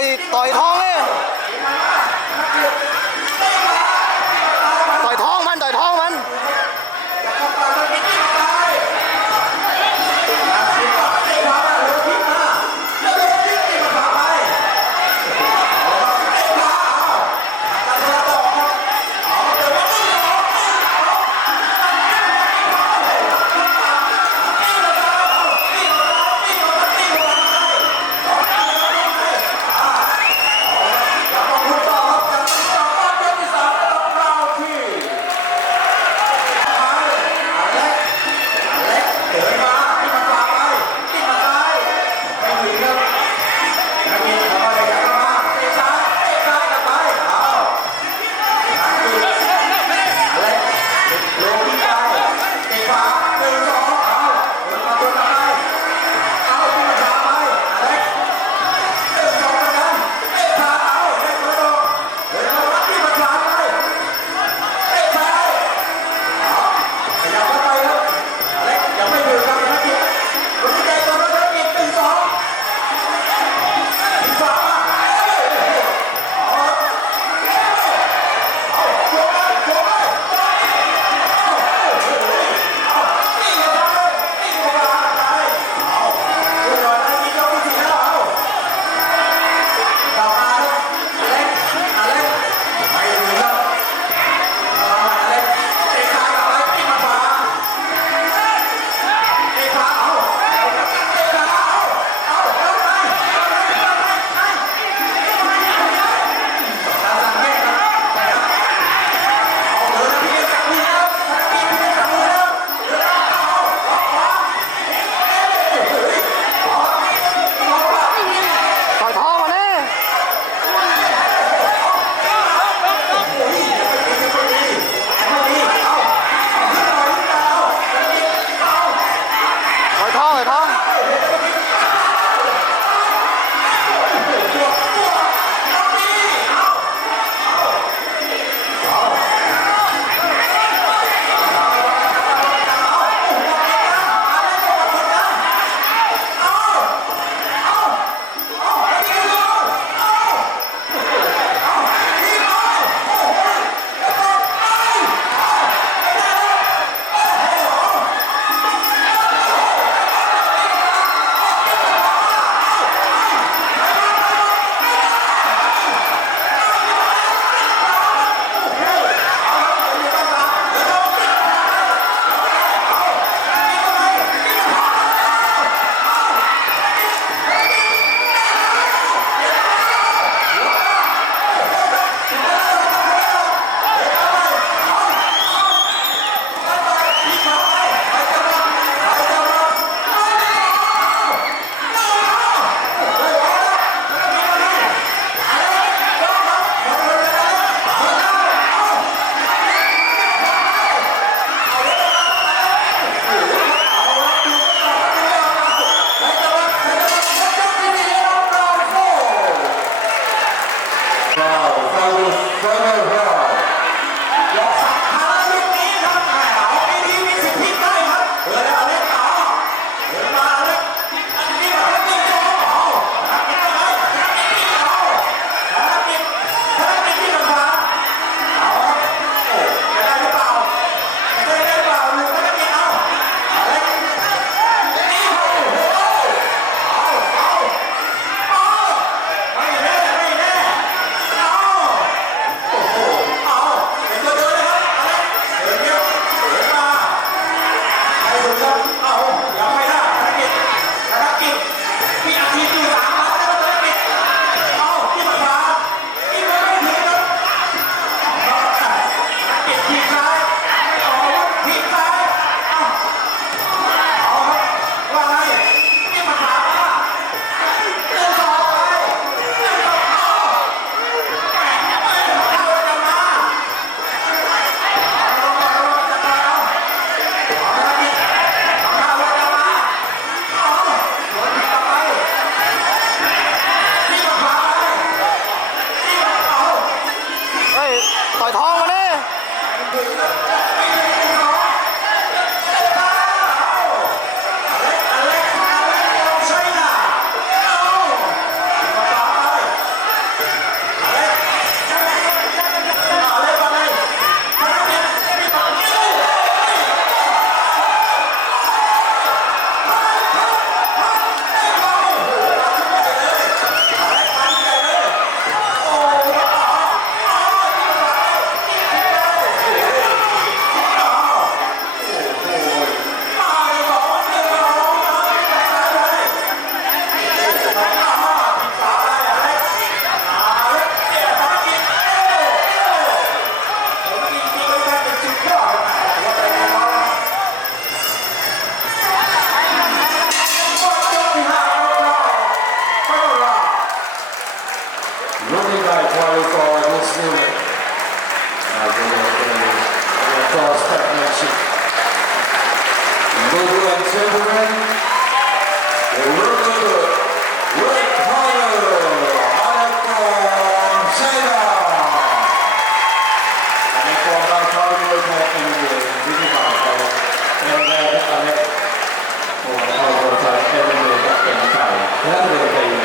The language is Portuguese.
ต่อยต่อยท้อง Technician. Movement Timberman